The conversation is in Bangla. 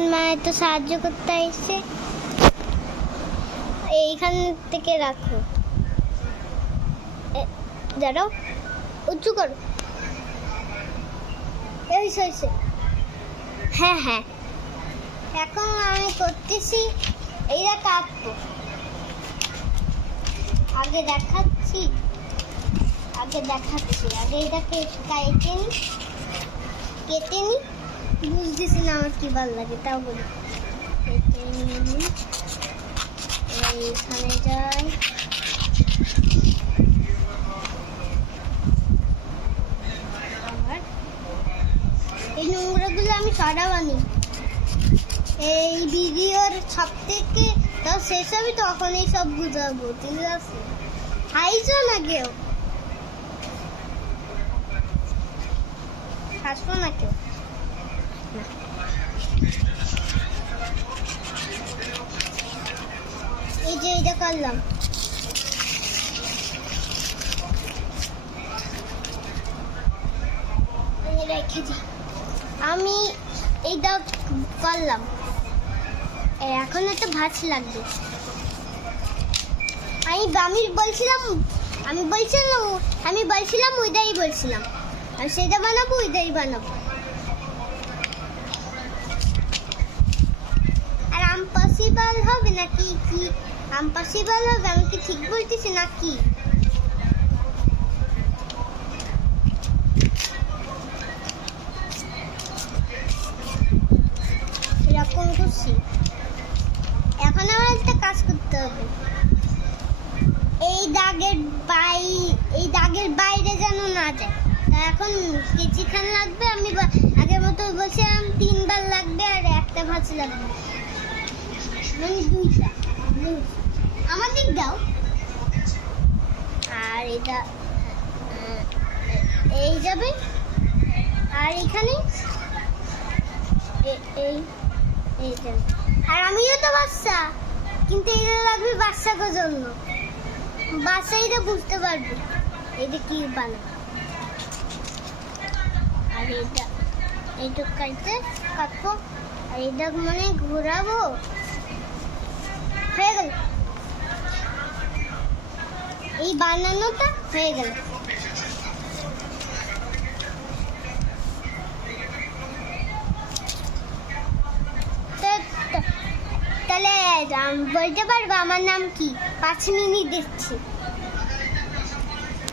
আমার মা তো সাহায্য করতে এসেছে। এইখান থেকে রাখো, দাঁড়াও, উঁচু করো। হয়েছে। হ্যাঁ হ্যাঁ, এখন আমি করতেছি। এইটা কাটবো, আগে দেখাচ্ছি। আগে এটাকে কেটে নি। বুঝতেছি না আমার কি ভালো লাগে, তাও বলি। কেটে নি, এইখানে যাই। এই নোংরাগুলো আমি সরাবানি। এই ভিডিওর সব থেকে শেষ হবে তখন এই সব বুঝাবো, ঠিক আছে? হাইছো না কেউ, হাসবো না কেউ। এই যে এটা করলাম, রেখে দিই। আমি এইটা করলাম, এখন একটা ভাঁজ লাগবে। আমি বলছিলাম ওইটাই বলছিলাম, আর সেটা বানাবো, ওইটাই বানাবো। আর ইম্পসিবল হবে নাকি? কি ইম্পসিবল হবে? আমি কি ঠিক বলতেছি নাকি? এরকম করছি। এখন আমার একটা কাজ করতে হবে, এই দাগের বাইরে যেন না যায়। তা এখন কেচিখান লাগবে। আমি আগের মতো বলছিলাম 3 বার লাগবে, আর একটা ভাঁজ লাগবে, মানে 2টা। আমার দিক দাও। আর এটা এই যাবে, আর এখানে এই যাবে। আর আমিও তো বাচ্চা, কিন্তু এটা লাগবে বাচ্চাদের জন্য। বাচ্চা এটা বুঝতে পারবে এটা কি বানাবো। আর এইটা কাটবো, আর এটা মানে ঘোরাবো। হয়ে গেল, এই বানানোটা হয়ে গেল। তাহলে বলতে পারবো আমার নাম কি? 5 মিনিট দেখছি।